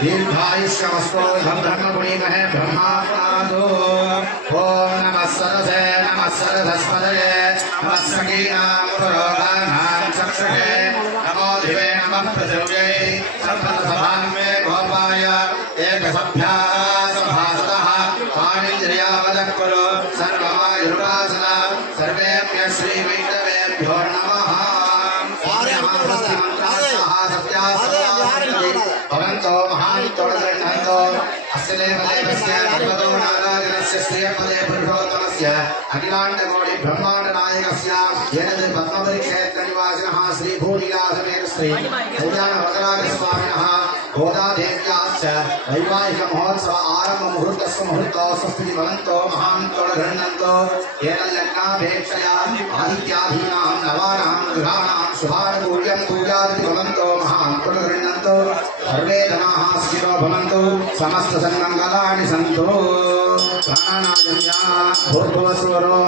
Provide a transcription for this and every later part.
दीर्घायुष्यमस्तु ब्रह्मपुरीमहे ब्रह्मादो ओम नमः सरसे नमः सरस्वतये नमः सकीनां चक्षुषे नमो दिवे नमः पृथिव्यै सर्वसभान्मे गोपाय एकसभ्या सभासतः पाणिन्द्रियावदकुरु सर्वमायुर्वासना सर्वेभ्यः श्रीवैष्णवेभ्यो नमः भवन्तो महान्तो गृह्णन्तो अस्य देवदेवस्य भगवतो नारायणस्य श्रियपदे पुरुषोत्तमस्य अखिलाण्डकोटि ब्रह्माण्डनायकस्य येन पद्मपरिक्षेत्रनिवासिनः श्रीभूनिलासमेन श्री कल्याणवरदराजस्वामिनः गोदादेव्याश्च वैवाहिकमहोत्सव आरम्भमुहूर्तस्य मुहूर्तो स्वस्ति भवन्तो महान्तो गृह्णन्तो येन लग्नापेक्षया आदित्यादीनां नवानां गृहाणां शुभानुकूल्यं पूजादिति भवन्तो महान्तो गृह्णन्तो सर्वे जनाः सुखिनो भवन्तु समस्त सन्मङ्गलानि सन्तु प्राणानायम्या भूर्भुवस्वरो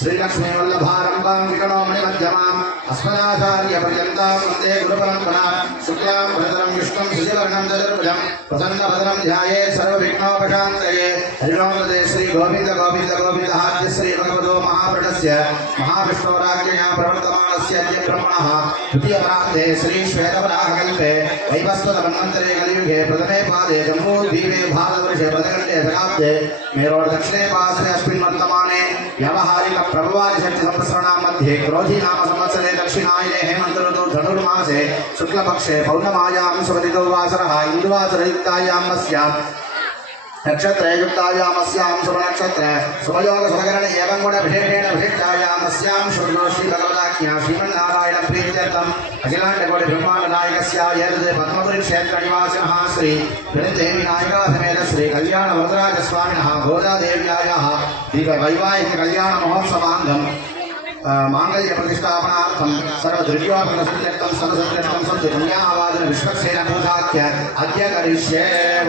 श्रीलक्ष्मी वल्लभारम्भां विकणोमणिमध्यमाम् अस्मदाचार्यपर्यन्तां वन्दे गुरुपरम्परां शुक्लां भरतरं विष्णुं सुजवर्णं चतुर्भुजं प्रसन्नवदनं ध्यायेत् सर्वविघ्नोपशान्तये हरिओं तदे श्री गोविन्द गोविन्द गोविन्दः श्री भगवतो महापुरुषस्य महाविष्णोराज्ञया प्रवर्तमानस्य अद्य ब्रह्मणः द्वितीयप्रान्ते श्री श्वेतवराहकल्पे वैवस्वतमन्वन्तरे कलियुगे प्रथमे पादे जम्बूद्वीपे भारतवर्षे पदकण्ठे शताब्दे मेरोड दक्षिणे पार्श्वे अस्मिन् वर्तमाने व्यावहारिक प्रभवादि संवत्सराणां मध्ये क्रोधी नाम संवत्सरे दक्षिणायने हेमन्त ऋतौ धनुर्मासे शुक्लपक्षे पौर्णमायां शुभतिथौ वासरः इन्दुवासरयुक्तायां अस्यां नक्षत्रे युक्तायामस्यां शुभनक्षत्रे शुभयोग शुभकरण एवं गुण विशेषेण विशिष्टायामस्यां शुभनो श्री भगवदाज्ञा श्रीमन्नारायण प्रीत्यर्थम् अखिलाण्डकोटि ब्रह्माण्डनायकस्य यद् पद्मपुरीक्षेत्रनिवासिनः श्री विनायकासमेत श्री कल्याणवरदराजस्वामिनः गोदादेव्यायाः दीपवैवाहिक कल्याणमहोत्सवाङ्गम् मांगल्य प्रतिष्ठापनार्थं सर्वद्रव्योपकरणसिद्ध्यर्थं सर्वसद्यर्थं सद्गुण्यावादन विश्वक्सेन पूजाख्य अद्य करिष्ये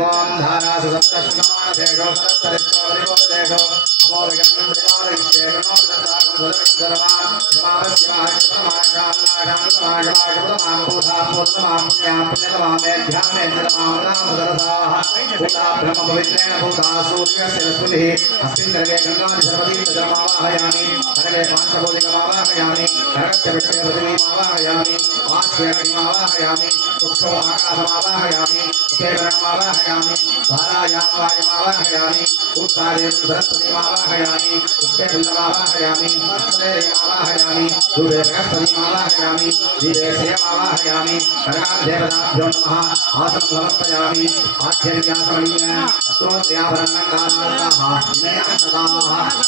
ओम धारासु सप्तस्मानदेशो सरस्वरित्तो परिबोधेशो अमोघं विदारयिष्ये गणोदताकं सुदर्शनधर्मान् धर्मावस्यमाश्रमाशान्नाशान्तमाशमाशुतमां पूजापूर्णमां पुण्यां पुण्यतमामेध्यामेन्द्रमामलामुदरसाः पूजा ब्रह्मपवित्रेण पूजा सूर्यस्य रश्मिभिः अस्मिन् गर्भे गङ्गानि सर्वतीर्थधर्मावाहयामि सर्वे पाञ्चभौतिकमावाहयामि नरस्य विष्णे पृथिवीमावाहयामि वाक्ष्यग्निमावाहयामि वृक्षो आकाशमावाहयामि उपेवरणमावाहयामि धारायामवायमावाहयामि उत्तारे सरस्वतीमावाहयामि पुष्पेफुल्लमावाहयामि अक्षरेमावाहयामि दूरे बृहस्पतिमावाहयामि दीरे श्रियमावाहयामि कनकादेवताभ्यो नमः आसनं समर्पयामि आद्यविज्ञासमणीय स्तोत्र्याभरणलङ्काराः विनयसदाः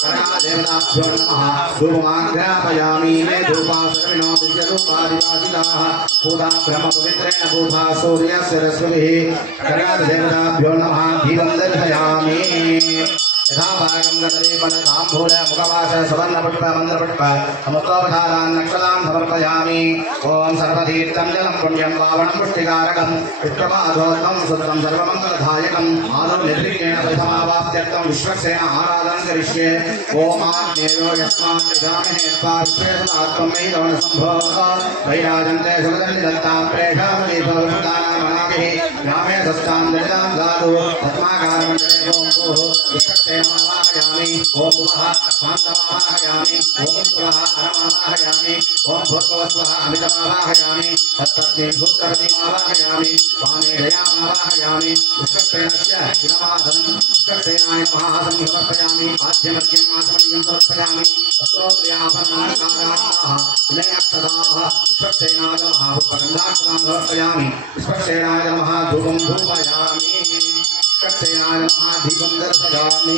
कनकादेवताभ्यो नमः धूपमाग्रापयामि मे धूपासर्विणो दिव्यरूपादिवासिताः पूजा ब्रह्मपवित्रेण पूजा सूर्यस्य रश्मिभिः कनकादेवताभ्यो नमः दीपं दर्शयामि यथा भागं गतलेपनताम्बूल मुखवास सुवर्णपुष्प मन्द्रपुष्प समुद्रोपधारान् नक्षलां समर्पयामि ओम सर्वतीर्थं जलं पुण्यं पावनं पुष्टिकारकं विष्णुपादोत्तमं सुत्रं सर्वमङ्गलदायकम् आदुर्निर्विघ्नेन परिसमावाप्त्यर्थं विश्वक्सेन आराधनं करिष्ये ओम आग्नेयो यस्मात् विधामिने स्वाश्वेतमात्मं मेदवनसम्भोः वैराजन्ते सुगदन्निदत्तां प्रेषामि भवभूतानामनाभिः नामे सस्तां दरितां दातु पद्माकारमण्डले गोः विश्वक्सेनमावाहयामि ओम भुवः शान्तमावाहयामि ओम पुरः अरमावाहयामि ओम भूर्भुवस्वः अमितमावाहयामि तत्तत्ते भूतरतिमावाहयामि वामे जयामावाहयामि विश्वक्सेनस्य इदमासनं विश्वक्सेनाय महासनं समर्पयामि आद्यमद्यम् आसमणीयं समर्पयामि स्तोत्र्याभरणलङ्काराः विनयक्षदाः विश्वक्सेनाय नमः पुष्पगन्धाक्षदां समर्पयामि विश्वक्सेनाय नमः धूपं धूपयामि विश्वक्सेनाय नमः दीपं दर्शयामि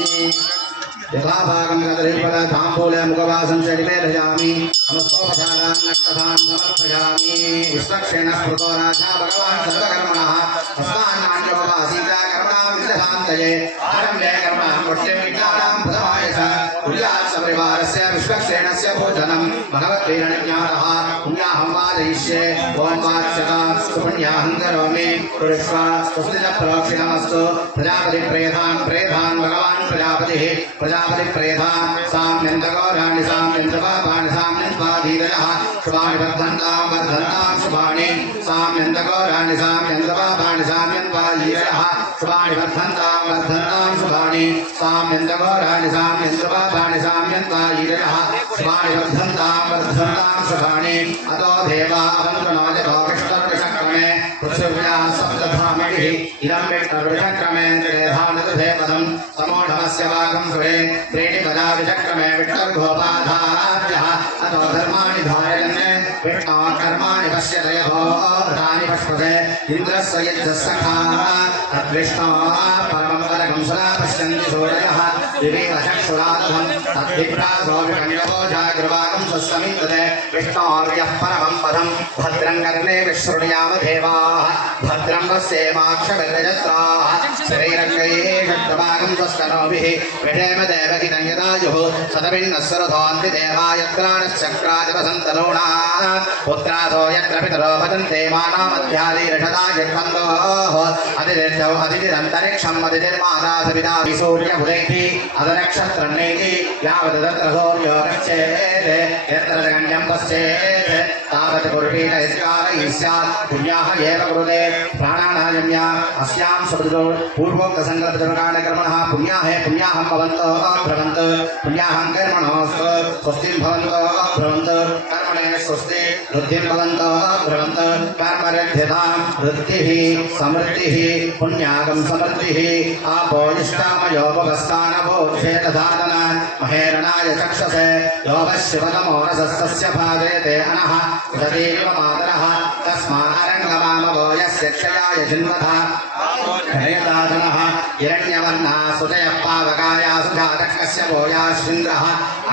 यथा भागं गतलेपनताम्बूल मुखवासं च निवेदयामि नमस्तोपचारान् नक्षतान् समर्पयामि विश्वक्सेन स्मृतो राजा भगवान् सर्वकर्मणः तस्मान्नान्योपासीता कर्मणां विदधान्तये आरम्भे कर्मणां पुष्टिं विज्ञानां प्रथमाय च कुर्यात् परिवारस्य विश्वक्षेणस्य भोजनं भगवद्वीरणज्ञानः पुण्याहं वादयिष्ये ॐ वाच्यता सुपुण्याहं करोमि पुरुष्वा स्वस्तिप्रोक्षिणमस्तु प्रजापतिप्रेधां प्रेधां भगवान् प्रजापतिः प्रजापतिप्रेधां साम्यन्तगौराणि साम्यन्तपापाणि साम्यन्त्वाधीरयः शुभानि वर्धन्तां वर्धन्तां शुभानि साम्यन्तगौराणि साम्यन्तपापाणि साम्यन्त्वाधीरयः शुभानि वर्धन्तां वर्धन्तां शुभानि साम्यन्तगौराणि साम्यन्तपापाणि साम्यन्त्वाधीरयः शुभानि वर्धन्तां वर्धन्तां शुभानि अतो देवा अवन्तुनाय लोकष्टविषक्रमे पृथिव्याः सप्तधामभिः इदं विष्णुविषक्रमे त्रेधानदधेपदं समोढमस्य वागं सुरे त्रीणि पदा विचक्रमे विष्णुर्गोपाधाभ्यः अतो धर्माणि धारयन् विष्णोः कर्माणि पश्यतयोः तानि पश्पते इन्द्रस्य यज्ञसखाः तद्विष्णोः परमं पदकं सदा पश्यन्ति सूरयः दिवीव चक्षुरादधं तद्विप्रासो विषण्यवो जागृवागं स्वस्मिन्द्रते विष्णोर्यः परमं पदं भद्रं कर्णे विशृणुयाम देवाः भद्रं पश्येमाक्षभिर्यजत्राः शरीरङ्गैः षट्भागं स्वस्तनोभिः विषेम देवहितं यदायुः सतभिन्नस्वरथोऽन्ति देवायत्राणश्चक्रादिवसन्तनूणाः पुत्रासो यत्र पितरो भजन्ते मानामध्यादिरषदा यत्कन्दोः अतिथिर्जौ अतिथिरन्तरिक्षम् अतिथिर्माता सविता सूर्यमुदैति अदनक्षत्रन्नेति यावत् तत्र सूर्यो गच्छेत् यत्र गण्यं पश्येत् तावत् पूर्वेण यस्कालैः स्यात् पुण्याः एव कुरुते प्राणानायम्या अस्यां सुकृतो पूर्वोक्तसङ्कल्पजनकाणकर्मणः पुण्याः पुण्याहं भवन्तो भ्रवन्तु पुण्याहं कर्मणो स्वस्तिं भवन्तो भ्रवन्तु कर्मणे स्वस्ति वृद्धिं भवन्तो भ्रवन्तु कर्मरध्यतां वृद्धिः समृद्धिः पुण्यागं समृद्धिः आपो इष्टामयोपगस्तानभोक्षेतधातन महेरणाय चक्षसे योपशिवतमो रसस्तस्य भाजयते अनः उदतीव मातरः तस्मारङ्गमामवो यस्य क्षयाय जिन्वथा हयदातनः हिरण्यवर्णः सुजयः पावकाया सुजातकस्य भोयाश्विन्द्रः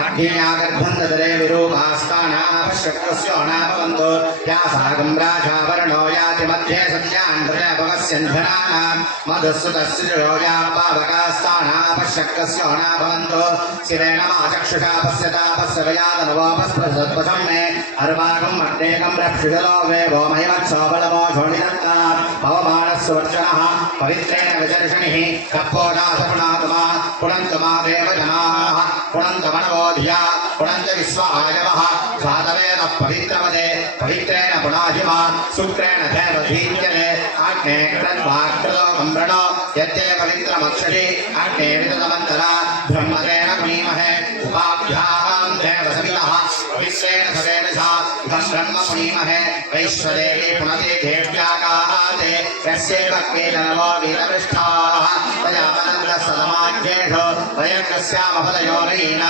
अग्निया गर्भन्ददरे विरूपास्तानापश्यक्रस्यो नाभवन्तो या सागं राजावरणो याति मध्ये सत्यान्ध्रभवस्यन्धनानां मधुसुतस्य जोया पावकास्तानापश्यक्रस्यो नाभवन्तो शिवेन मा चक्षुषा पश्यता पश्यवयादनवोपस्पृशत्वशं मे अर्वागं मर्देकं रक्षिषलो वे वो महिमत्सोबलवो शोणिदत्ता पवमानस्वर्चनः पवित्रेण विचर्षणिः कप्पोदासपुणातुमा पुनन्तुमा देवजनाः पुनन्तमनवोधिया पुनन्त विश्वायवः स्वादवेदः पवित्रवदे पवित्रेण पुनाहिमा सूत्रेण देवधीर्यते अग्ने कृतद्वाक्कृतो गम्रणो यद्ये पवित्रमक्षति अग्ने विततमन्तरा ब्रह्मतेन पुनीमहे उपाभ्यां देवसवितः पवित्रेण सवेन सा इदं ब्रह्म पुनीमहे वैश्वदेवी पुनते देव्याकाते यस्यैव केजनवो वीरपृष्ठाः तयावनन्द्रसदमाज्येषु वयं कस्यामफलयोरेण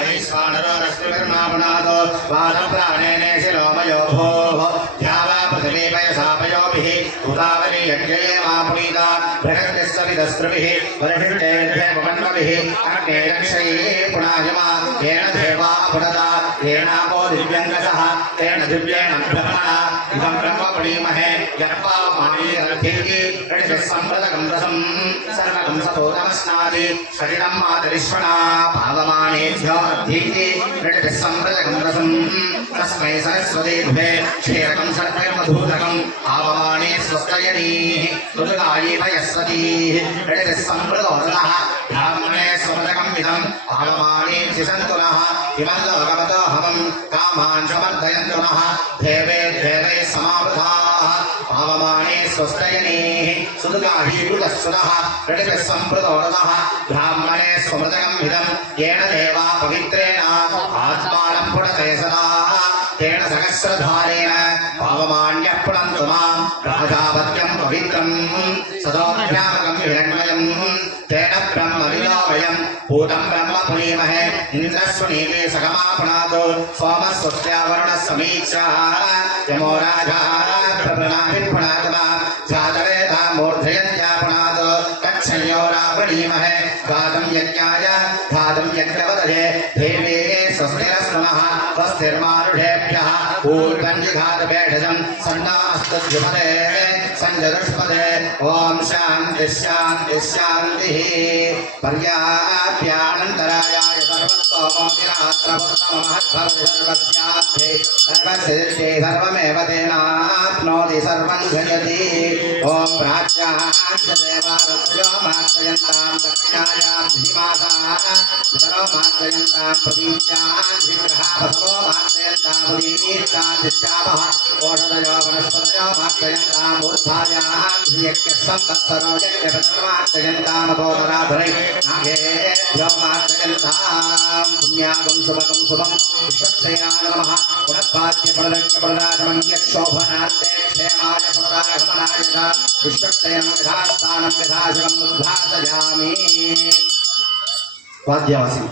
वैश्वानरो रश्मिभिर्मापुनादो वादप्राणेन शिरोमयो भोः द्यावा पृथिवी पयसापयोभिः उदावरी यज्ञये मापुनीता बृहद्भिस्सविदस्रुभिः वरिष्ठेभ्यमुपन्नभिः अग्ने रक्षैः पुनाहिमा येन देवा पुनता येनापो दिव्यङ्गसः तेन दिव्येन ब्रह्मणा इदं ब्रह्म पुनीमहे यत्पावमानीरथिः ऋषिसम्प्रदकं रसं सर्वकं सतोदमस्नादि शरीरं मातरिश्वना पावमानेभ्यो अधीति ऋषिसम्प्रदकं रसं तस्मै सरस्वतीभ्ये क्षीरकं सर्वैर्मधूतकं पावमाने स्वस्तयनीः दुर्गायै वयस्वतीः ऋषिसम्प्रदोदः ब्राह्मणे स्वपदकं विदं पावमाने सन्तुनः इमं लोकवतो हवं कामान् समर्दयन्तु नः देवे देवै समावृताः पावमाने स्वस्तयनीः सुदुगाहीकृतस्वरः ऋषिभिः सम्प्रदोदः ब्राह्मणे स्वमृतकं विदं येन देवा पवित्रेण आत्मानं पुनते सदा तेन सहस्रधारेण पावमान्यः पुनन्तु मां राजावत्यं पवित्रं सदोऽभ्यामकं हिरण्मयं तेन ब्रह्मविदो वयं भूतं ब्रह्म पुनीमहे इन्द्रस्वनीते सगमापुनातो सोमस्वस्यावरुणः यमो राजा प्रभृणाभिपुनात्मा जातवेदा मूर्धयत्यापुनातो तच्छयो रावणीमहे घातं यज्ञाय घातं यज्ञवदये देवे स्वस्तिरस्नमः स्वस्तिर्मारुषेभ्यः ऊर्ध्वं जिघातभेषजं सन्नास्तद्युमते सञ्जदुष्पदे ॐ शान्तिः शान्तिः शान्तिः पर्याप्यानन्तरायाय सर्व स्तोमोतिरात्रपुत्तमहद्भवति सर्वस्यार्थे सर्वसिद्धे सर्वमेव तेनाप्नोति सर्वं जयति ॐ प्राच्याश्च देवारुद्रो मार्जयन्तां दक्षिणायां धीमासाः पितरो मार्जयन्तां प्रतीच्यां धिग्रहावसवो मार्जयन्तां प्रतीच्यां दिश्चापः ओषधयो वनस्पतयो मार्जयन्तां ऊर्ध्वायां धियज्ञः संवत्सरो यज्ञपतिर्मार्जयन्तामतोतराधरै नागेभ्यो मार्जयन्तां पुण्यागं शुभगं शुभं विश्वक्सेनाय नमः पुनःपाद्यपरलक्ष्यपरराजमणीयशोभनार्थे क्षेमाय पुनरागमनाय च विश्वक्सेनं यथास्थानं यथाशकम् उद्भासयामि वाद्यवासी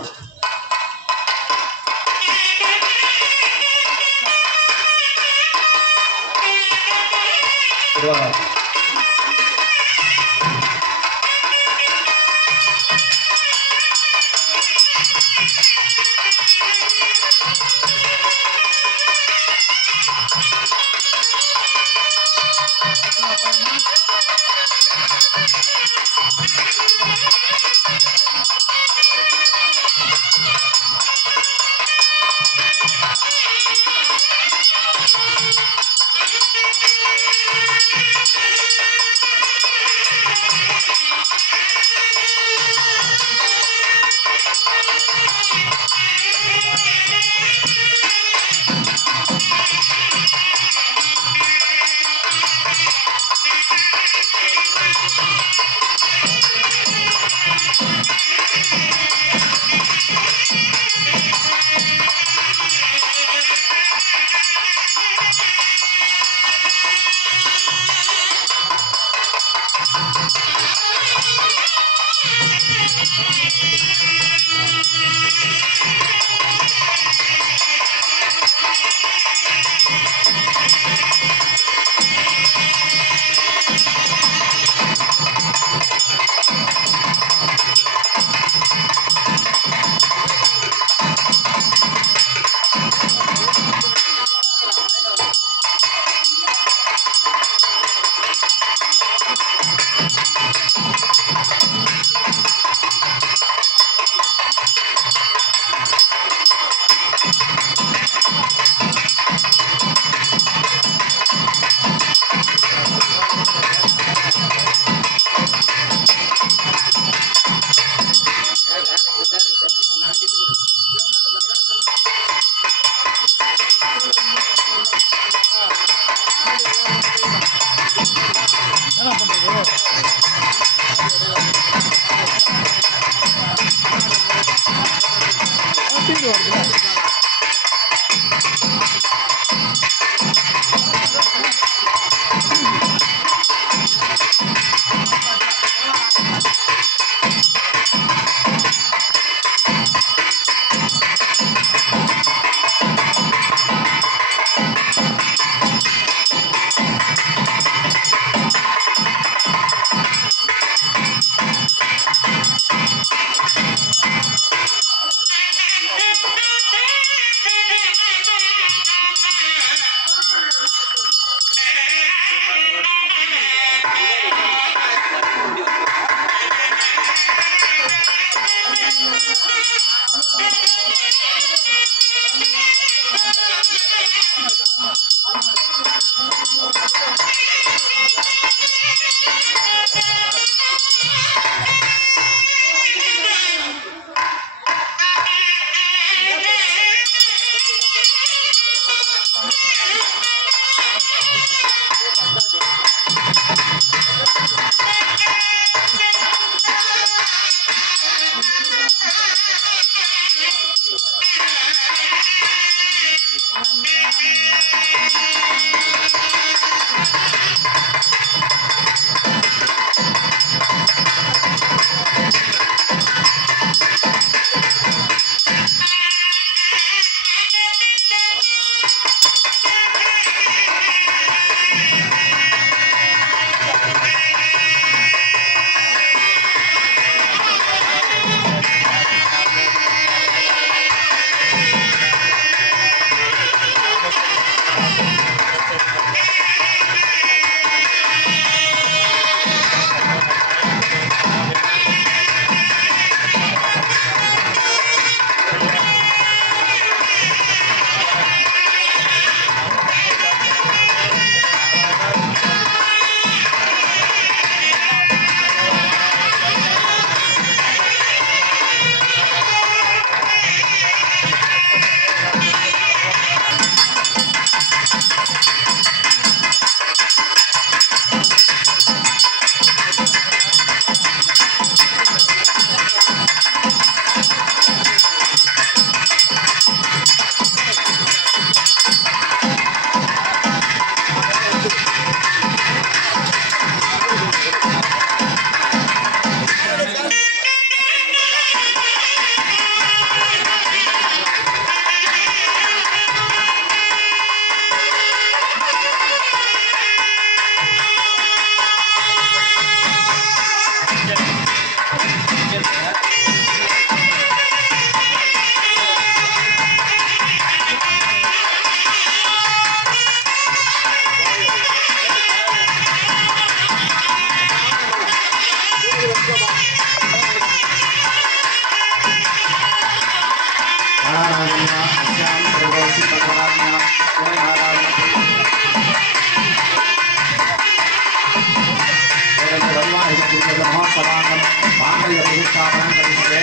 சமானம் மாங்கல்ய பிரதிஷ்டாபனம் கரிஷ்யே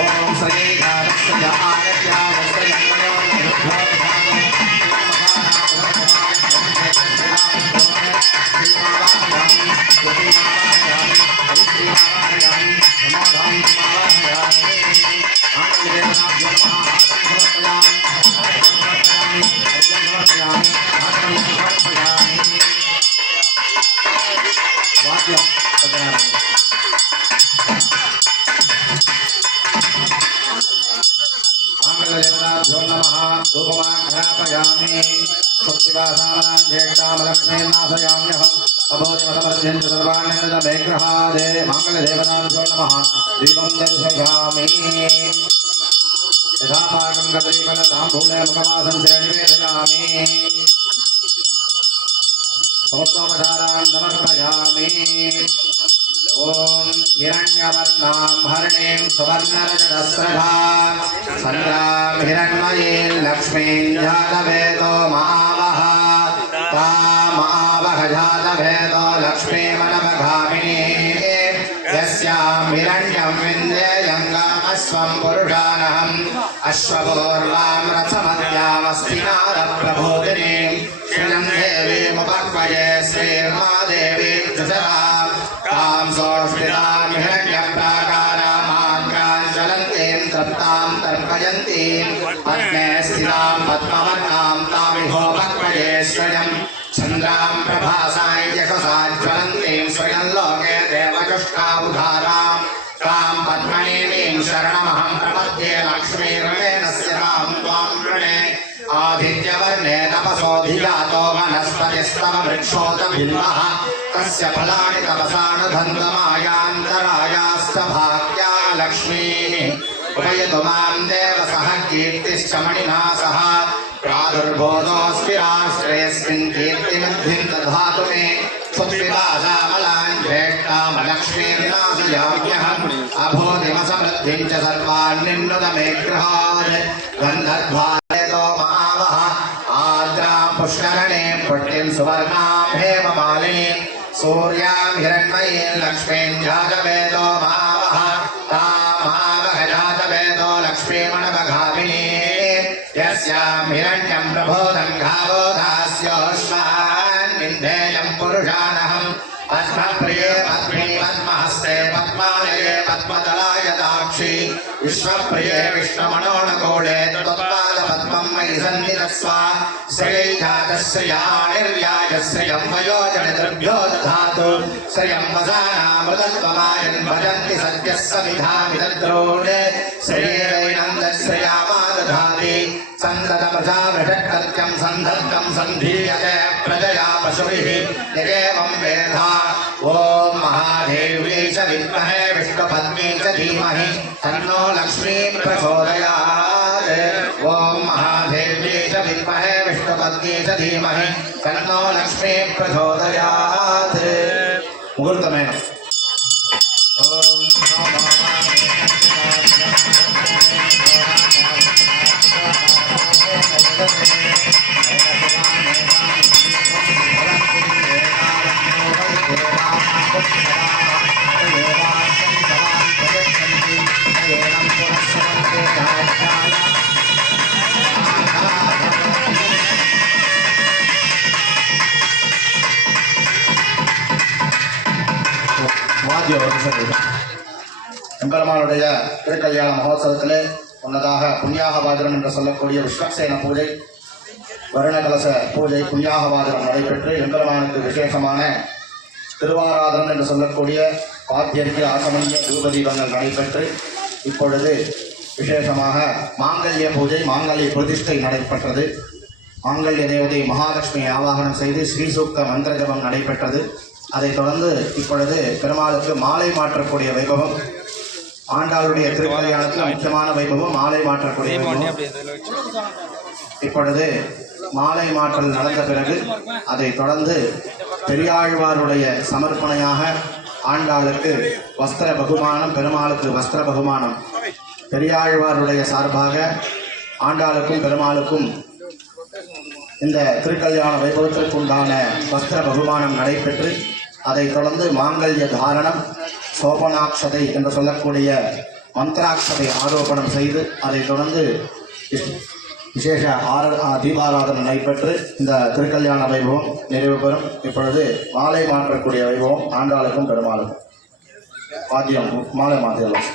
ஓம் ஸ்ரீ காரஸ்ய ஆயத்யாவஸ்ய யம்மனோ ओम हिरण्यवर्णां हरणीं सुवर्णरजतस्रभां संग्राम हिरण्मयीं लक्ष्मीं जातवेदो महावः तामावह जातवेदो लक्ष्मीमनमघामिनीं यस्यां हिरण्यं विन्देयङ्गामस्वं पुरुषानहम् अश्वपूर्वां रथमद्यामस्ति नारप्रबोधिनीं श्रियं देवीमुपक्वये श्रीर्मादेवीं जुषराम् तां सोष्ठितां हिरण्यप्राकारामाङ्गां ज्वलन्तीं तप्तां तर्पयन्तीं पद्मे स्थितां पद्मवर्णां तामिहोपक्वये स्वयं चन्द्रां प्रभासां यशसा ज्वलन्तीं स्वयं लोके देवजुष्टाबुधारां तां पद्मनीमीं शरणमहं प्रपद्ये लक्ष्मीर्वेणस्य तां त्वां प्रणे आदित्यवर्णे तपसोऽधिजातो वनस्पतिस्तव वृक्षोतबिल्वः तस्य फलानि तपसानुधन्तमायान्तरायाश्च भाग्या लक्ष्मीः उपयतु मां देव सह कीर्तिश्च मणिना सह प्रादुर्बोधोऽस्मि राष्ट्रेऽस्मिन् कीर्तिमद्धिं दधातु मे सुत्पिपासामलाञ्झेष्टामलक्ष्मीर्नाशयाम्यहम् अभूतिमसमृद्धिं च सर्वान्निन्नुत मे गृहात् गन्धर्वालेतो महावः आद्रां पुष्करणे पुष्टिं सुवर्णां हेममालिनीं सूर्यां हिरण्मयीं लक्ष्मीं जातवेदो महावः तामावह जातवेदो लक्ष्मीमनमघामिनीं यस्यां हिरण्यं प्रबोधं घावो दास्योऽश्वान् विन्धेयं पुरुषानहम् पद्मप्रिये पद्मिनि पद्महस्ते पद्मालये पद्मदलाय दाक्षि विश्वप्रिये विष्णुमनोणकोळे त्वत्पादपद्मं मयि सन्निधत्स्व श्रीजातश्रियानिर्याजश्रियं वयोजनद्रभ्यो दधातु श्रियं वसानामृतत्वमायन् भजन्ति सद्यः समिधामिदद्रोणे श्रीरैनन्दश्रियामा दधाति सन्ततमृषावृषट्कर्त्यं सन्धत्तं सन्धीयते प्रजया पशुभिः यगेवं वेधा ॐ महादेव्यै च विद्महे विष्णुपत्न्यै च धीमहि तन्नो लक्ष्मी प्रचोदयात् ॐ महादेव्यै च विद्महे विष्णुपत्न्यै च धीमहि तन्नो लक्ष्मी प्रचोदयात् मुहूर्तमेन எம்பெருமானுடைய திருக்கல்யாண மகோத்சவத்திலே முன்னதாக புண்ணியாகவாஜனம் என்று சொல்லக்கூடிய விஸ்வக்சேன பூஜை வருணகலச பூஜை புண்ணியாகவாஜனம் நடைபெற்று எம்பெருமானுக்கு விசேஷமான திருவாராதனம் என்று சொல்லக்கூடிய பாத்தியர்க்கு ஆசமனிய தூபதீபங்கள் நடைபெற்று இப்பொழுது விசேஷமாக மாங்கல்ய பூஜை மாங்கல்ய பிரதிஷ்டை நடைபெற்றது. மாங்கல்ய தேவதை மகாலட்சுமியை ஆவாகனம் செய்து ஸ்ரீசூக்த மந்திர ஜபம் நடைபெற்றது. அதைத் தொடர்ந்து இப்பொழுது பெருமாளுக்கு மாலை மாற்றக்கூடிய வைபவம், ஆண்டாளுடைய திருக்கல்யாணத்தில் முக்கியமான வைபவம் மாலை மாற்றக்கூடிய வைபவம். இப்பொழுது மாலை மாற்றல் நடந்த பிறகு அதைத் தொடர்ந்து பெரியாழ்வாருடைய சமர்ப்பணையாக ஆண்டாளுக்கு வஸ்திர பகுமானம், பெருமாளுக்கு வஸ்திர பகுமானம், பெரியாழ்வாருடைய சார்பாக ஆண்டாளுக்கும் பெருமாளுக்கும் இந்த திருக்கல்யாண வைபவத்திற்குண்டான வஸ்திர பகுமானம் நடைபெற்று அதைத் தொடர்ந்து மாங்கல்ய தாரணம், சோபனாட்சதை என்று சொல்லக்கூடிய மந்திராட்சதை ஆரோபணம் செய்து அதைத் தொடர்ந்து விசேஷ தீபாராதனை நடைபெற்று இந்த திருக்கல்யாண வைபவம் நிறைவு பெறும். இப்பொழுது மாலை மாற்றக்கூடிய வைபவம் ஆண்டாளுக்கும் பெருமாளுக்கும் வாத்தியம் மாலை மாத்தியெல்லாம்.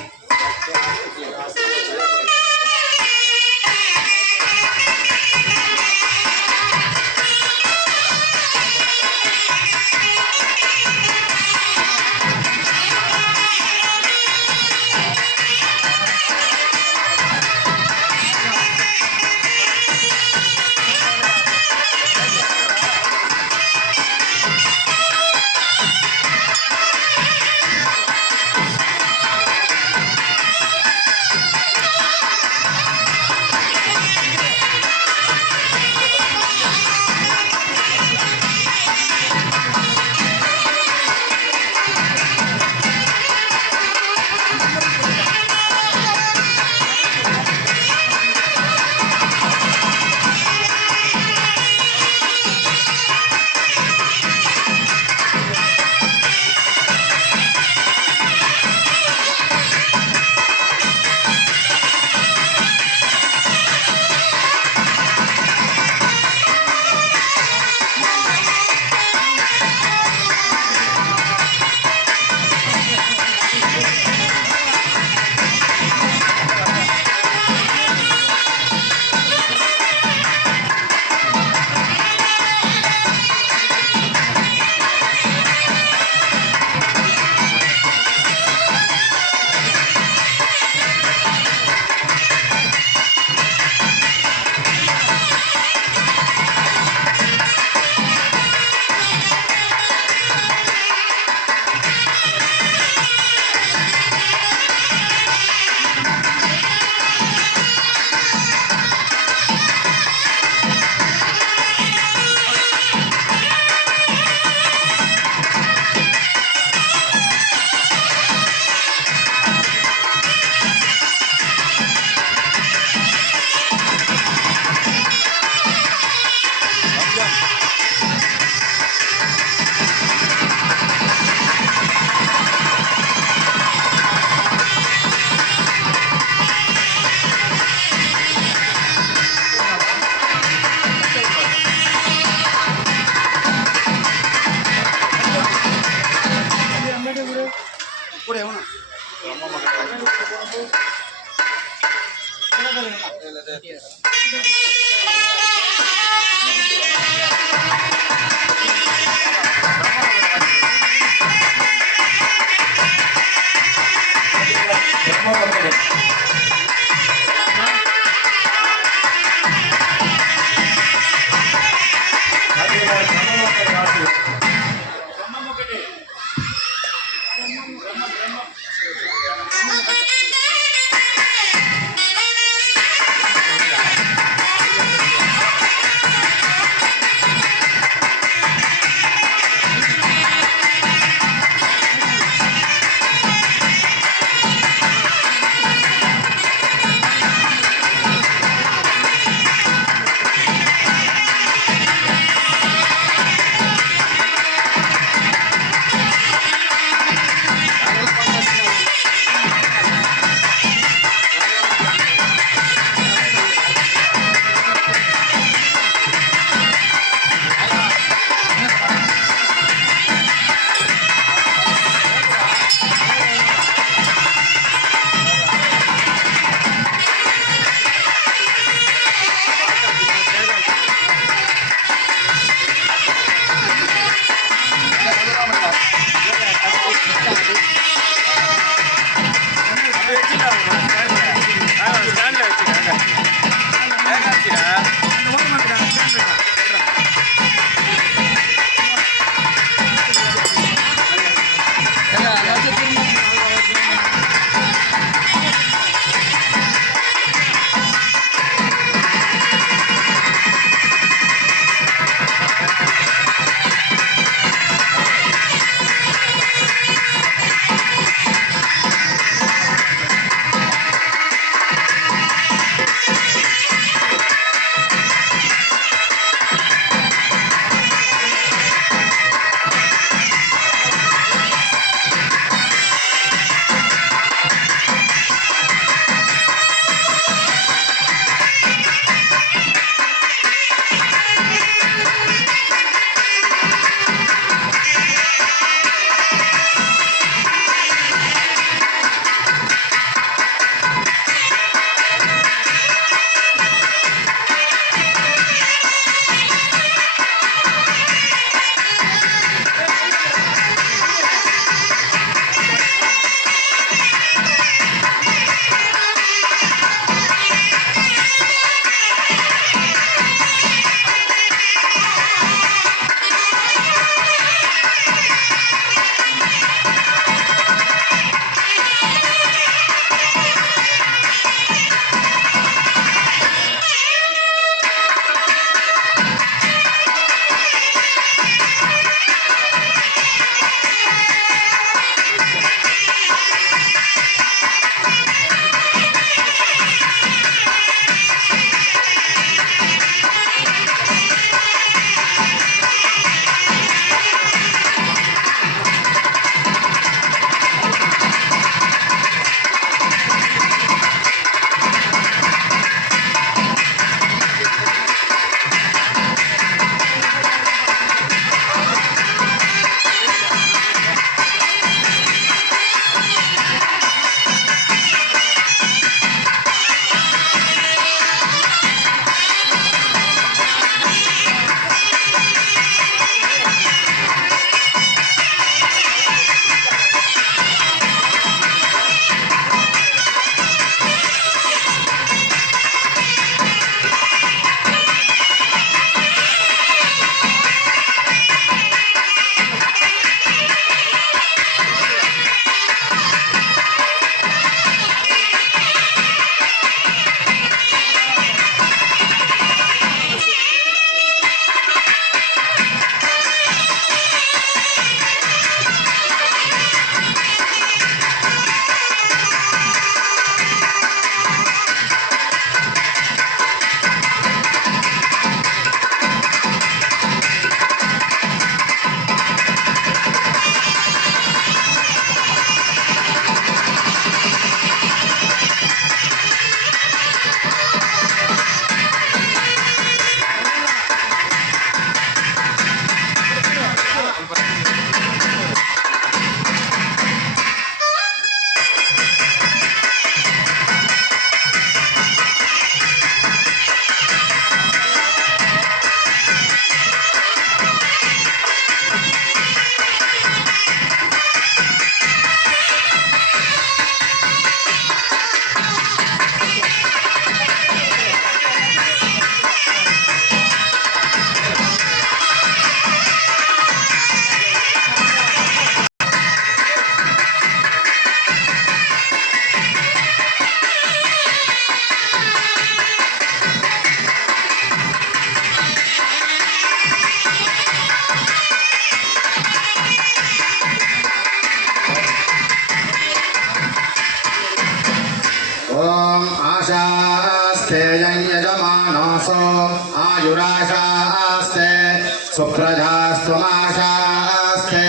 सुप्रजास्त्वमाशास्ते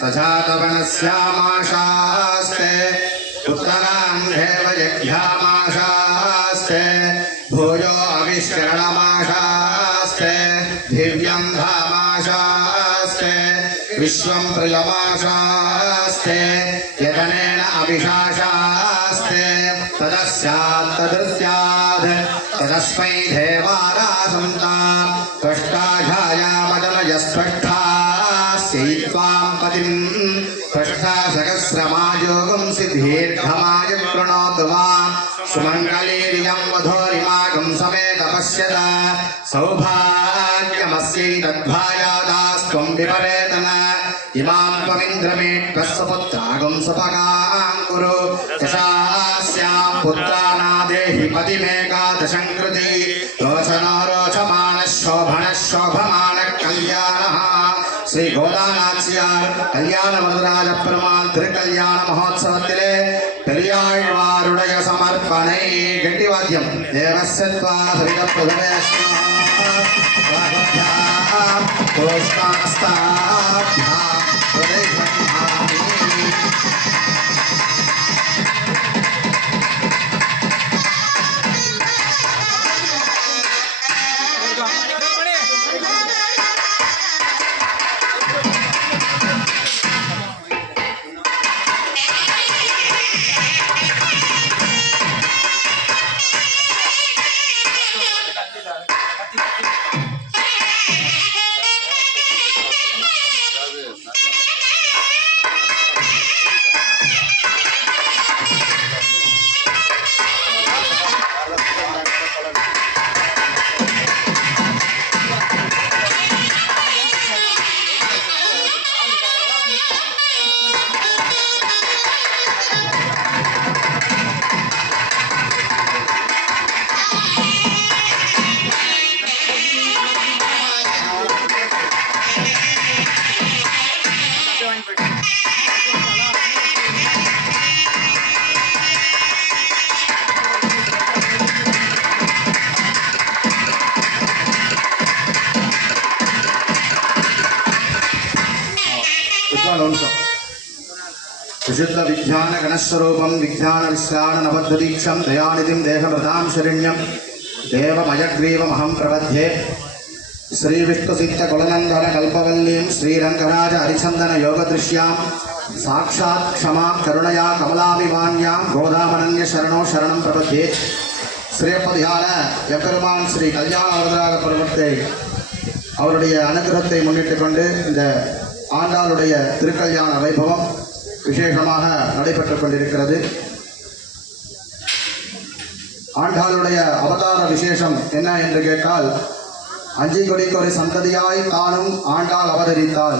तजातवनस्यामाशास्ते पुत्रनां देवयज्ञामाशास्ते भूयो अविष्करणमाशास्ते दिव्यं धामाशास्ते विश्वं प्रियमाशास्ते यतनेन अभिशाशास्ते तदस्यात् तदस्यात् तदस्मै देवारासन्तां त्वष्टाझायामदमयस्पष्टास्यैत्वां पतिं त्वष्टासहस्रमायोगं सिद्धीर्घमाय कृणोतु मां सुमङ्गलीरियं वधोरिमागं समेत पश्यत सौभाग्यमस्यै तद्भायादास्त्वं विपरेतन इमां त्वमिन्द्रमेट्वस्वपुत्रागं स्वपगां कुरु यशास्यां पुत्रानादेहि पतिमेकादशं कृति रोचनो रोचमानः शोभनः शोभमानः कल्याणः श्री गोदानाச்சியார் கல்யாண வரதராஜ பெருமாள் திருக்கல்யாண மகோத்சவத்திலே பெரியாழ்வாருடைய சமர்ப்பணை கெட்டி வாத்தியம் தேவஸ்யத்வா சவித பிரதமேஸ்வரா विशुद्ध विज्ञान गणस्वरूपं विज्ञान विश्राण नवद्वीक्षं दयानिधिं देहमृतां शरण्यं देवमयग्रीवमहं प्रपद्ये श्री विष्णुसिद्ध कुलनंदन कल्पवल्लीं श्रीरंगराज हरिचंदन योगदृश्यां साक्षात् क्षमा करुणया कमलाभिमान्यां गोदामनन्य शरणो शरणं प्रपद्ये श्रीपदिहार எம்பெருமான் श्री கல்யாண வரதராஜ பெருமாளை அவருடைய அனுகிரகத்தை முன்னிட்டு கொண்டு இந்த ஆண்டாளுடைய திருக்கல்யாண வைபவம் விசேஷமாக நடைபெற்றுக் கொண்டிருக்கிறது. ஆண்டாளுடைய அவதார விசேஷம் என்ன என்று கேட்டால், அஞ்சிக்கொடிக்கு ஒரு சந்ததியாய் தானும் ஆண்டாள் அவதரித்தாள்.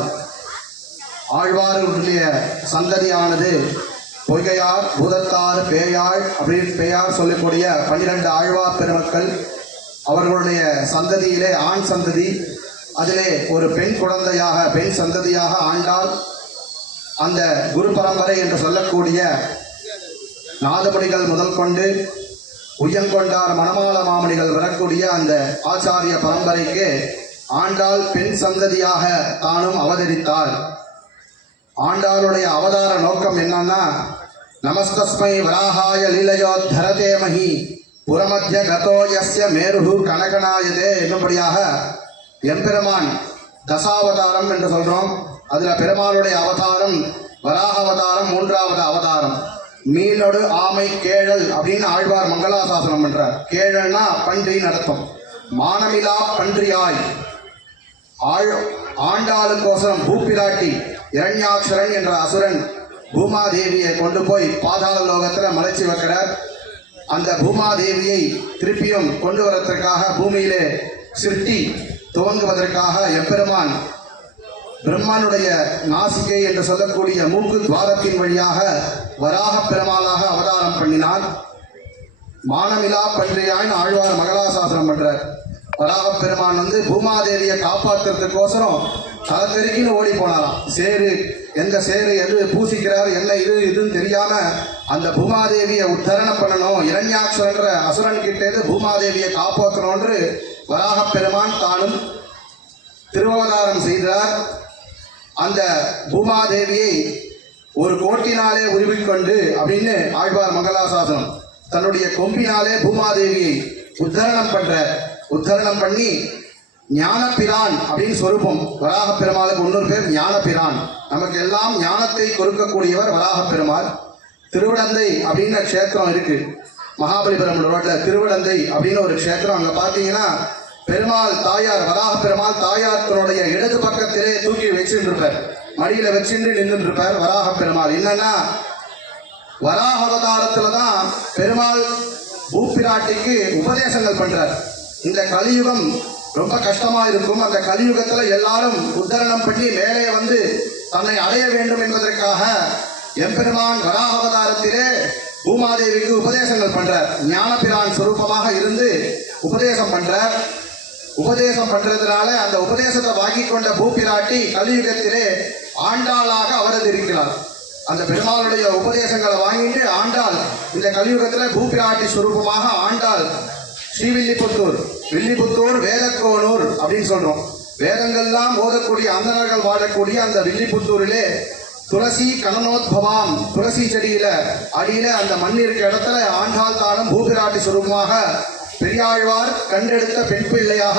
ஆழ்வாருடைய சந்ததியானது பொய்கையார், பூதத்தார், பேயாள் அப்படின்னு பெயார் சொல்லக்கூடிய 12 ஆழ்வார் பெருமக்கள். அவர்களுடைய சந்ததியிலே ஆண் சந்ததி, அதிலே ஒரு பெண் குழந்தையாக பெண் சந்ததியாக ஆண்டாள். அந்த குரு பரம்பரை என்று சொல்லக்கூடிய நாதபடிகள் முதல் கொண்டு உய்யங்கொண்டார் மணமாள மாமணிகள் வரக்கூடிய அந்த ஆச்சாரிய பரம்பரைக்கு ஆண்டாள் பெண் சந்ததியாக தானும் அவதரித்தாள். ஆண்டாளுடைய அவதார நோக்கம் என்னன்னா, நமஸ்தஸ்மை வராகாய லீலையோத்தரதே மகி புறமத்திய கதோ யஸ்ய மேருஹு கனகனாயதே என்னும்படியாக எம்பெருமான் தசாவதாரம் என்று சொல்கிறோம். அதில் பெருமாளுடைய அவதாரம் வராக அவதாரம் 3வது அவதாரம். மீளொடு ஆமை கேழல் அப்படின்னு ஆழ்வார் மங்களாசாசனம் பண்றார். கேழல்னா பன்றின்னு அர்த்தம். மானமிலா பன்றியாய் ஆண்டாளுக்கோசரம் பூப்பிராட்டி இரண்யாட்சரன் என்ற அசுரன் பூமாதேவியை கொண்டு போய் பாதாள லோகத்தில் மலைச்சி வைக்கிறார். அந்த பூமாதேவியை திருப்பியும் கொண்டு வரதற்காக பூமியிலே சிருஷ்டி துவங்குவதற்காக எம்பெருமான் பிரம்மனுடைய நாசிகை என்று சொல்லக்கூடிய மூக்கு துவாரத்தின் வழியாக வராக பெருமாளாக அவதாரம் பண்ணினார். மானமிலா பன்றியாய் ஆழ்வார் மங்களாசாசனம் பண்றார். வராக பெருமான் பூமாதேவியை காப்பாற்றுறதுக்கோசரம் தலத்தெருக்கின்னு ஓடி போனாராம். சேரு எந்த சேரு எது பூசிக்கிறார், என்ன இதுன்னு தெரியாம அந்த பூமாதேவியை உத்தரணம் பண்ணணும், இரண்யாட்சரன்ற அசுரன் கிட்டேது பூமாதேவியை காப்பாற்றணும்ன்று வராக பெருமான் தானும் திருவவதாரம் செய்தார். அந்த பூமாதேவியை ஒரு கோட்டினாலே உருவிக்கொண்டு அப்படின்னு ஆழ்வார் மங்களாசாசனம் தன்னுடைய கொம்பினாலே பூமாதேவியை உத்தரணம் பண்ணி ஞானபிரான் அப்படின்னு சொரூபம். வராக பெருமாளுக்கு இன்னொரு பேர் ஞானபிரான். நமக்கு எல்லாம் ஞானத்தை கொடுக்கக்கூடியவர் வராக பெருமாள். திருவிடந்தை அப்படின்னு க்ஷேத்திரம் இருக்கு மகாபலிபுரம் ரோட்ல. திருவிடந்தை அப்படின்னு ஒரு க்ஷேத்திரம். அங்க பாத்தீங்கன்னா பெருமாள் தாயார் வராக பெருமாள் தாயார் தன்னுடைய இடது பக்கத்திலே தூக்கி வச்சுட்டு இருப்பார், மடியில வச்சுட்டு நின்று இருப்பார் வராக பெருமாள். என்னன்னா வராக அவதாரத்துலதான் பெருமாள் பூப்பிராட்டிக்கு உபதேசங்கள் பண்றார். இந்த கலியுகம் ரொம்ப கஷ்டமா இருக்கும். அந்த கலியுகத்துல எல்லாரும் உத்தரணம் பண்ணி மேலே வந்து தன்னை அடைய வேண்டும் என்பதற்காக எம்பெருமான் வராக அவதாரத்திலே பூமாதேவிக்கு உபதேசங்கள் பண்றார். ஞானபிரான் சுரூபமாக இருந்து உபதேசம் பண்றார். உபதேசம் பண்றதுனால அந்த உபதேசத்தை வாங்கி கொண்ட பூப்பிராட்டி கலியுகத்திலே ஆண்டாளாக அவதரிக்கிறார். அந்த பெருமாளுடைய உபதேசங்களை வாங்கிட்டு ஆண்டாள் இந்த கலியுகத்துல பூப்பிராட்டி சுரூபமாக ஆண்டாள் வில்லிபுத்தூர் வேதக்கோனூர் அப்படின்னு சொல்றோம். வேதங்கள்லாம் ஓதக்கூடிய அந்தணர்கள் வாழக்கூடிய அந்த வில்லிபுத்தூரிலே துளசி கனனோத்பவாம் துளசி செடியில அடியில அந்த மண் இருக்க இடத்துல ஆண்டாள் தானும் பூப்பிராட்டி சுரூபமாக பெரியாழ்வார் கண்டெடுத்த பெண் பிள்ளையாக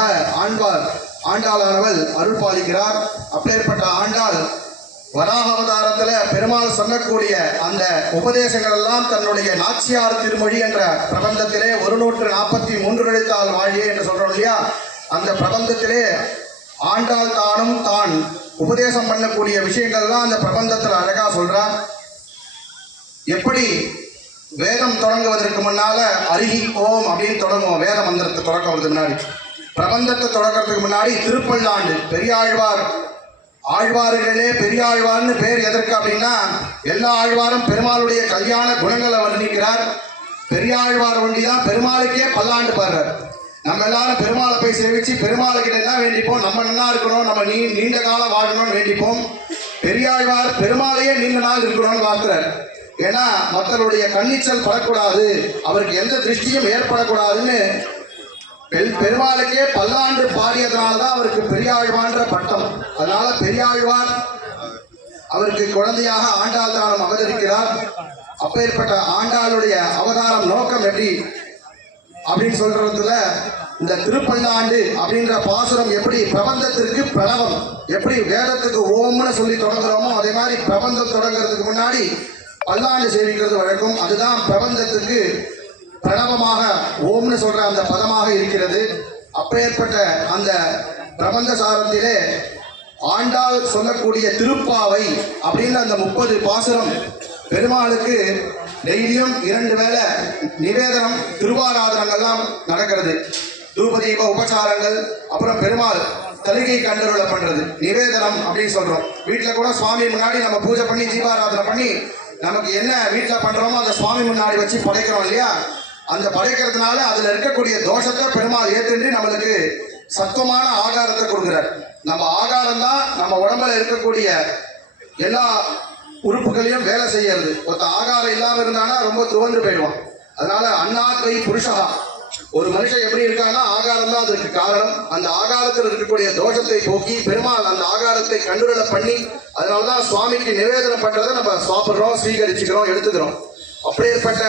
ஆண்டாளானவள் அருள் பாலிக்கிறார். அப்பேற்பட்ட ஆண்டாள் வராக அவதாரத்துல பெருமாள் சொல்லக்கூடிய அந்த உபதேசங்கள் எல்லாம் தன்னுடைய நாச்சியார் திருமொழி என்ற பிரபந்தத்திலே 143 எழுத்தால் வாழியே என்று சொல்றோம் இல்லையா, அந்த பிரபந்தத்திலே ஆண்டாள் தானும் தான் உபதேசம் பண்ணக்கூடிய விஷயங்கள்லாம் அந்த பிரபந்தத்தில் அழகா சொல்றார். எப்படி வேதம் தொடங்குவதற்கு முன்னால அருகி ஓம் அப்படின்னு தொடங்குவோம். வேத மந்திரத்தை தொடங்குறதுக்கு முன்னாடி, பிரபந்தத்தை தொடங்குறதுக்கு முன்னாடி திருப்பல்லாண்டு ஆழ்வார்களே பெரியாழ்வார்னு பேர் எதற்கு அப்படின்னா எல்லா ஆழ்வாரும் பெருமாளுடைய கல்யாண குணங்களை வர்ணிக்கிறார். பெரியாழ்வார் ஒண்டிதான் பெருமாளுக்கே பல்லாண்டு பாடுறார். நம்ம எல்லாரும் பெருமாளை போய் சேவிச்சு பெருமாளுக்கிட்ட என்ன வேண்டிப்போம், நம்ம நல்லா இருக்கணும், நம்ம நீண்ட காலம் வாழணும்னு வேண்டிப்போம். பெரியாழ்வார் பெருமாளையே நீண்ட நாள் இருக்கணும்னு வாழ்த்துறார். ஏன்னா மற்றவருடைய கண்ணிச்சல் படக்கூடாது, அவருக்கு எந்த திருஷ்டியும் ஏற்படக்கூடாதுன்னு பெருமாளுக்கே பல்லாண்டு பாடியதுனாலதான் அவருக்கு பெரியாழ்வான்ற பட்டம். அதனால பெரியாழ்வார் அவருக்கு குழந்தையாக ஆண்டாள் தானம் அவதரிக்கிறார். அப்பேற்பட்ட ஆண்டாளுடைய அவதாரம் நோக்கம் எப்படி அப்படின்னு சொல்றதுல இந்த திருப்பல்லாண்டு அப்படின்ற பாசுரம் எப்படி பிரபந்தத்திற்கு பிரணவம், எப்படி வேதத்துக்கு ஓம்னு சொல்லி தொடங்குறோமோ அதே மாதிரி பிரபந்தம் தொடங்குறதுக்கு முன்னாடி பல்லாண்டு சேவிக்கிறது வழக்கம். அதுதான் பிரபந்தத்துக்கு பிரணவமாக ஓம்னு சொல்ற அந்த பதமாக இருக்கிறது. அப்பேற்பட்ட அந்த பிரபந்த சாரத்திலே ஆண்டாள் சொல்லக்கூடிய திருப்பாவை அப்படின்னு அந்த 30 பாசுரம் பெருமாளுக்கு டெய்லியும் 2 வேளை நிவேதனம் திருவாராதனங்கள்லாம் நடக்கிறது. தூபதீப உபசாரங்கள், அப்புறம் பெருமாள் தலிகை கண்டருளை பண்றது நிவேதனம் அப்படின்னு சொல்றோம். வீட்டுல கூட சுவாமி முன்னாடி நம்ம பூஜை பண்ணி தீபாராதனை பண்ணி நமக்கு என்ன வீட்டுல பண்றோமோ அந்த சுவாமி முன்னாடி வச்சு படைக்கிறோம் இல்லையா. அந்த படைக்கிறதுனால அதுல இருக்கக்கூடிய தோஷத்தை பெருமாள் ஏற்றுண்டு நம்மளுக்கு சத்துவமான ஆகாரத்தை கொடுக்கிறார். நம்ம ஆகாரம் தான் நம்ம உடம்புல இருக்கக்கூடிய எல்லா உறுப்புகளையும் வேலை செய்யறது. ஒருத்த ஆகாரம் இல்லாம இருந்தானா ரொம்ப துவந்து போயிடுவான். அதனால அன்னாத்வை புருஷகா, ஒரு மனுஷன் எப்படி இருக்கான்னா ஆகாரம் தான் அதற்கு காரணம். அந்த ஆகாரத்தில் இருக்கக்கூடிய தோஷத்தை போக்கி பெருமாள் அந்த ஆகாரத்தை கண்டுரள பண்ணி அதனாலதான் சுவாமிக்கு நிவேதனம் பண்றதை நம்ம சாப்பிட்றோம், ஸ்வீகரிச்சுக்கிறோம், எடுத்துக்கிறோம். அப்படிப்பட்ட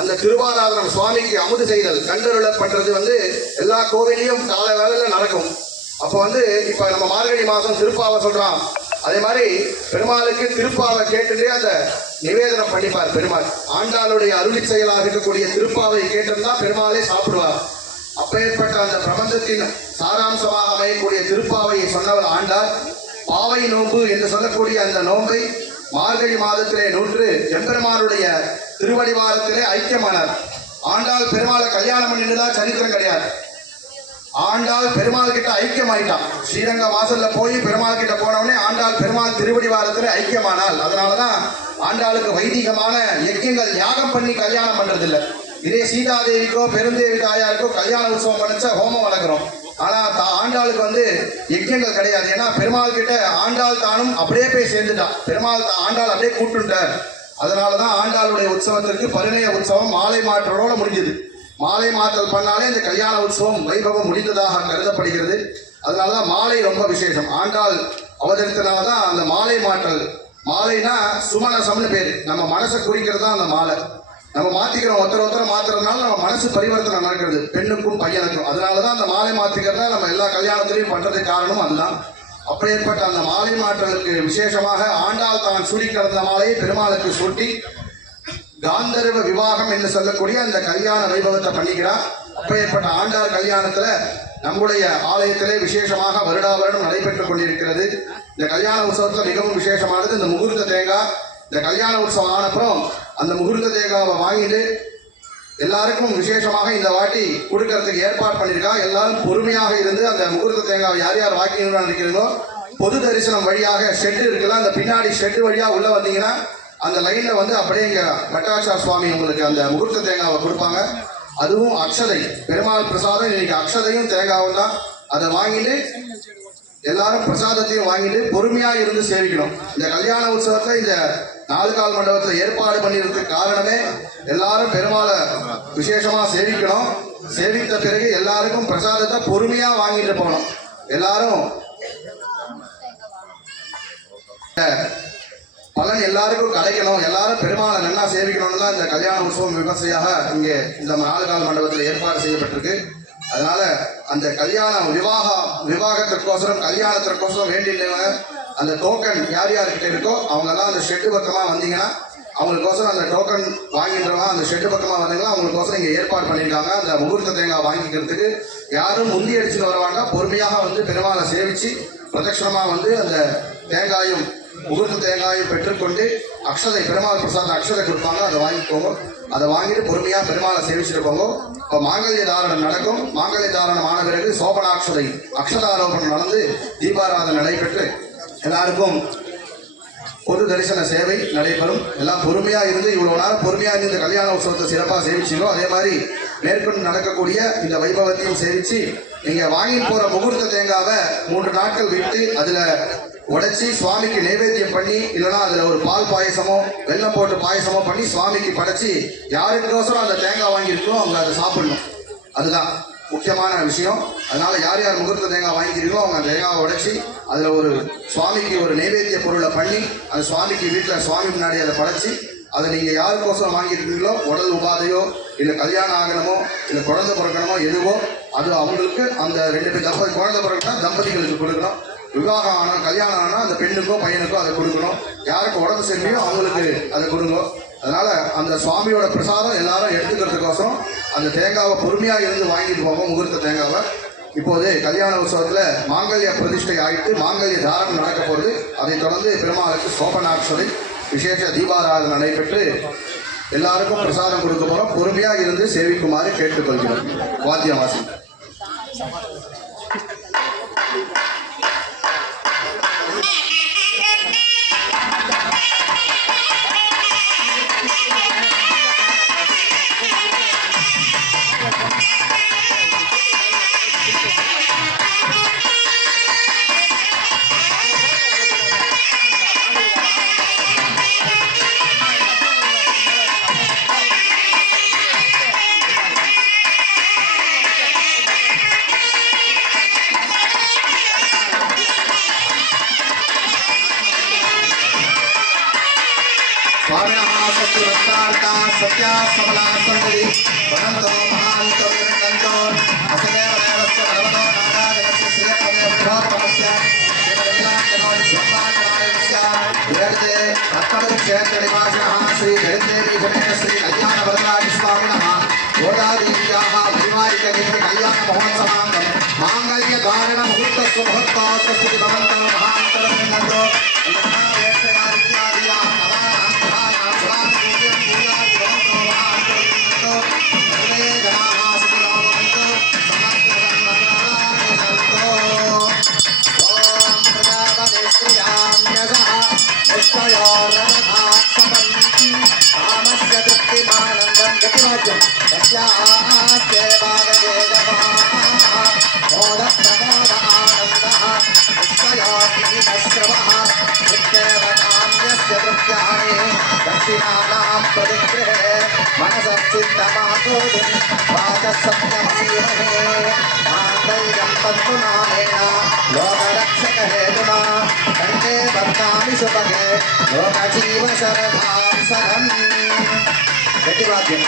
அந்த திருவாராதனம் சுவாமிக்கு அமுது செய்தல் கண்டருள பண்றது எல்லா கோவிலையும் காலை வேளையில நடக்கும். அப்போ இப்ப நம்ம மார்கழி மாசம் திருப்பாவை சொல்றான், அதே மாதிரி பெருமாளுக்கு திருப்பாவை கேட்டுட்டே அந்த நிவேதனம் பண்ணிப்பார் பெருமாள். ஆண்டாளுடைய அருளி செயலாக இருக்கக்கூடிய திருப்பாவை கேட்டிருந்தா பெருமாளே சாப்பிடுவார். அப்பேற்பட்ட அந்த பிரபந்தத்தின் சாராம்சமாக அமையக்கூடிய திருப்பாவையை சொன்னவர் ஆண்டாள். பாவை நோன்பு என்று சொல்லக்கூடிய அந்த நோன்பை மார்கழி மாதத்திலே நூற்று எம்பெருமானுடைய திருவடிவாரத்திலே ஐக்கியமானார். ஆண்டாள் பெருமாளை கல்யாணம் பண்ணிட்டுதான் சரித்திரம் கிடையாது. ஆண்டாள் பெருமாள் கிட்ட ஐக்கியமாயிட்டான். ஸ்ரீரங்க வாசல்ல போய் பெருமாள் கிட்ட போனவனே ஆண்டாள் பெருமாள் திருவடிவாரத்திலே ஐக்கியமானாள். அதனாலதான் ஆண்டாளுக்கு வைதிகமான யஜ்யங்கள் யாகம் பண்ணி கல்யாணம் பண்றது இல்லை. இதே சீதாதேவிக்கோ பெருந்தேவி தாயாருக்கோ கல்யாண உற்சவம் பண்ணிச்சா ஹோமம் வளர்க்குறோம். ஆனா ஆண்டாளுக்கு யஜ்யங்கள் கிடையாது. ஏன்னா பெருமாள் கிட்ட ஆண்டாள் தானும் அப்படியே போய் சேர்ந்துட்டான். பெருமாள் ஆண்டாள் அப்படியே கூட்டுட்டார். அதனாலதான் ஆண்டாளுடைய உற்சவத்திற்கு பரிணய உற்சவம் மாலை மாற்றோட முடிஞ்சது. மாலை மாற்றல் பண்ணாலே இந்த கல்யாண உற்சவம் வைபவம் முடிந்ததாக கருதப்படுகிறது. அதனாலதான் மாலை ரொம்ப விசேஷம். ஆண்டாள் அவதரித்தனாலதான் அந்த மாலை மாற்றல். மாலைனா சுமனசம்னு பேரு. நம்ம மனசை குறிக்கிறது தான் அந்த மாலை. நம்ம மாத்திக்கிறோம், ஒருத்தர் மாத்துறதுனால நம்ம மனசு பரிவர்த்தனை நடக்கிறது, பெண்ணுக்கும் பையனுக்கும். அதனாலதான் அந்த மாலை மாத்திக்கிறத நம்ம எல்லா கல்யாணத்திலையும் பண்றதுக்கு காரணம் அதுதான். அப்படிப்பட்ட அந்த மாலை மாற்றலுக்கு விசேஷமாக ஆண்டாள் தான் சூடி கிடந்த மாலையை பெருமாளுக்கு சூட்டி காந்தர்வ விவாகம் என்று சொல்லக்கூடிய அந்த கல்யாண வைபவத்தை பண்ணிக்கிறார். அப்பேற்பட்ட ஆண்டாள் கல்யாணத்துல நம்முடைய ஆலயத்திலே விசேஷமாக வருடாவருடம் நடைபெற்றுக் கொண்டிருக்கிறது. இந்த கல்யாண உற்சவத்துல மிகவும் விசேஷமானது இந்த முகூர்த்த தேங்காய். இந்த கல்யாண உற்சவம் ஆனப்புறம் அந்த முகூர்த்த தேங்காவை வாங்கிட்டு எல்லாருக்கும் விசேஷமாக இந்த வாட்டி கொடுக்கறதுக்கு ஏற்பாடு பண்ணியிருக்கா. எல்லாரும் பொறுமையாக இருந்து அந்த முகூர்த்த தேங்காவை யார் யார் வாங்கிக்கணும்னு நினைக்கிறீங்களோ பொது தரிசனம் வழியாக ஷெட்டு இருக்குல்ல, அந்த பின்னாடி ஷெட்டு வழியாக உள்ள வந்தீங்கன்னா அந்த லைன்ல வந்து அப்படியே இங்க பட்டாச்சார சுவாமி உங்களுக்கு அந்த முகூர்த்த தேங்காவை கொடுப்பாங்க. அதுவும் அக்ஷதை, பெருமாள் பிரசாதம். இன்னைக்கு அக்ஷதையும் தேங்காவும் தான். அதை வாங்கிட்டு எல்லாரும் பிரசாதத்தையும் வாங்கிட்டு பொறுமையா இருந்து சேவிக்கணும். இந்த கல்யாண உற்சவத்தை இந்த 4 கால் மண்டபத்தில் ஏற்பாடு பண்ணிருக்கிறதுக்கு காரணமே எல்லாரும் பெருமாளை விசேஷமா சேவிக்கணும். சேவித்த பிறகு எல்லாருக்கும் பிரசாதத்தை பொறுமையா வாங்கிட்டு போகணும். எல்லாரும் பலன் எல்லாருக்கும் கிடைக்கணும், எல்லாரும் பெருமாளை நல்லா சேவிக்கணும்னு தான் இந்த கல்யாண உற்சவம் விமர்சையாக இங்கே இந்த 4 கால் மண்டபத்தில் ஏற்பாடு செய்யப்பட்டிருக்கு. அதனால அந்த கல்யாண விவாகத்திற்கோசரம் கல்யாணத்திற்கோசரம் வேண்டியவங்க அந்த டோக்கன் யார் யார்கிட்ட இருக்கோ அவங்கெல்லாம் அந்த ஷெட்டு பக்கமா வந்தீங்கன்னா அவங்களுக்கோசரம் அந்த டோக்கன் வாங்கின்றவங்க அந்த ஷெட்டு பக்கமா வந்தீங்கன்னா அவங்களுக்கோசரம் இங்கே ஏற்பாடு பண்ணியிருக்காங்க. அந்த முகூர்த்த தேங்காய் வாங்கிக்கிறதுக்கு யாரும் முந்தி அடிச்சுட்டு வருவாங்க. பொறுமையாக வந்து பெருமாளை சேவிச்சு பிரதட்சணமா வந்து அந்த தேங்காயும் முகூர்த்த தேங்காயும் பெற்றுக்கொண்டு அக்ஷதை பெருமாள் பிரசாத அக்ஷதை கொடுப்பாங்க. அதை வாங்கிக்கோங்க. அதை வாங்கிட்டு பொறுமையா பெருமாளை சேவிச்சுட்டு போங்க. இப்போ மாங்கல்ய தாரணம் நடக்கும். மாங்கல்ய தாரணம் ஆன பிறகு சோபனாட்சதை அக்ஷதாரோபணம் நடந்து தீபாராதனை நடைபெற்று எல்லாருக்கும் பொது தரிசன சேவை நடைபெறும். எல்லாம் பொறுமையா இருந்து இவ்வளவு நேரம் பொறுமையா இருந்து இந்த கல்யாண உற்சவத்தை சிறப்பாக சேவிச்சிங்களோ அதே மாதிரி மேற்கொண்டு நடக்கக்கூடிய இந்த வைபவத்தையும் சேவிச்சு நீங்க வாங்கி போற முகூர்த்த தேங்காவை 3 நாட்கள் விட்டு அதுல உடைச்சி சுவாமிக்கு நைவேத்தியம் பண்ணி இல்லைன்னா அதுல ஒரு பால் பாயசமோ வெல்லம் போட்டு பாயசமோ பண்ணி சுவாமிக்கு படைச்சி யாருக்கோசரம் அந்த தேங்காய் வாங்கியிருக்கோ அவங்க அதை சாப்பிடணும். அதுதான் முக்கியமான விஷயம். அதனால யார் யார் முகூர்த்த தேங்காய் வாங்கிக்கிறீங்களோ அவங்க அந்த தேங்காவை உடைச்சி அதுல ஒரு சுவாமிக்கு ஒரு நைவேத்திய பொருளை பண்ணி அந்த சுவாமிக்கு வீட்டில் சுவாமி முன்னாடி அதை படைச்சி அதை நீங்க யாருக்கோசரம் வாங்கியிருக்கீங்களோ உடல் உபாதையோ இல்லை கல்யாணம் ஆகணுமோ இல்லை குழந்தை பிறக்கணுமோ எதுவோ அது அவங்களுக்கு அந்த 2 பேர் குழந்தை பிறகுனா தம்பதிகளுக்கு கொடுக்கணும். விவாகம் ஆனால் கல்யாணம் ஆனால் அந்த பெண்ணுக்கோ பையனுக்கோ அதை கொடுக்கணும். யாருக்கு உடம்பு சரியில்லையோ அவங்களுக்கு அதை கொடுங்க. அதனால அந்த சுவாமியோட பிரசாதம் எல்லாரும் எடுத்துக்கிறதுக்கோசரம் அந்த தேங்காவை பொறுமையா இருந்து வாங்கிட்டு போவோம். முகூர்த்த தேங்காவை இப்போது கல்யாண உற்சவத்துல மாங்கல்ய பிரதிஷ்டை ஆகிட்டு மாங்கல்ய தாரணம் நடக்க போகுது. அதைத் தொடர்ந்து பெருமாளுக்கு சோபனாட்சதை விசேஷ தீபாராதனை நடைபெற்று எல்லாருக்கும் பிரசாதம் கொடுக்க போறோம். பொறுமையா இருந்து சேவிக்குமாறு கேட்டுக்கொள்கிறோம். வாத்தியவாசி सत्या सबला संतति वनंतो महांतो विरंतो असदेव देवस्य भगवतो नारायणस्य श्रीपदे भगवतस्य देवदत्तानो ब्रह्माचार्यस्य वेदे रत्नक्षेत्र निवासिनः श्री जयदेवी समेत श्री कल्याण वरदायि स्वामिनः गोदादेव्याः वैवाहिक देवी कल्याण महोत्सवाङ्गं मांगल्य धारण मुहूर्त सुमुहूर्तास्तु भवन्तो महांतो विरंतो दक्षिणानां प्रतिगृहे मनसच्चित्तमातोदिं वाचसत्यमसीमहे माङ्गल्यं पद्मनाभेन लोकरक्षकहेतुना कण्ठे बध्नामि सुभगे लोकजीवशरदां सदम् गतिवाद्यं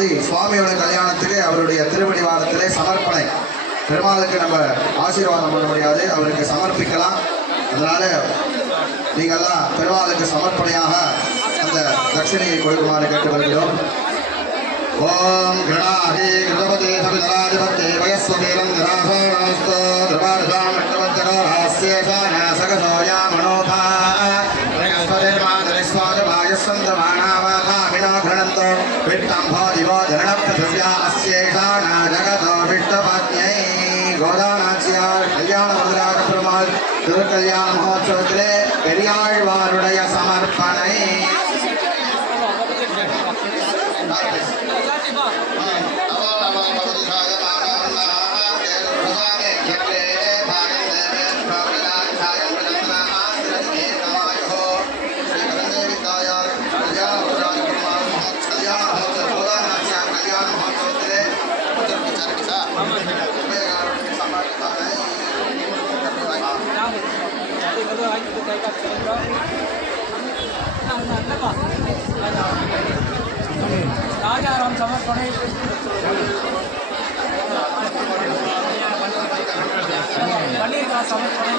மாதிரி சுவாமியோட கல்யாணத்துக்கு அவருடைய திருவடிவாரத்திலே சமர்ப்பணை. பெருமாளுக்கு நம்ம ஆசீர்வாதம் பண்ண முடியாது, அவருக்கு சமர்ப்பிக்கலாம். அதனால நீங்கள்லாம் பெருமாளுக்கு சமர்ப்பணையாக அந்த தட்சிணையை கொடுக்குமாறு கேட்டு வருகிறோம். ஓம் கிருணாஹி கிருதபதே சவிதராதிபத்தே வயஸ்வதேனம் நிராசோணஸ்தோ திருவாரதாம் விஷ்ணுவஞ்சகோராஸ்யேஷானா சகசோயா மனோபா யஸ்வந்தமானாவாகாமினோ கிரணந்தோ விட்டம்போ திவோ ஜனனப்பிருத்திவ்யா அஸ்யேஷானா ஜகதோ விஷ்ணுபத்யை. கோதாநாச்சியார் கல்யாண முதலாக பெருமாள் திருக்கல்யாண மகோத்சவத்திலே பெரியாழ்வாருடைய சமர்ப்பணை. ராஜாராம் சமர்ப்பணை பன்னீர் சமர்ப்பணை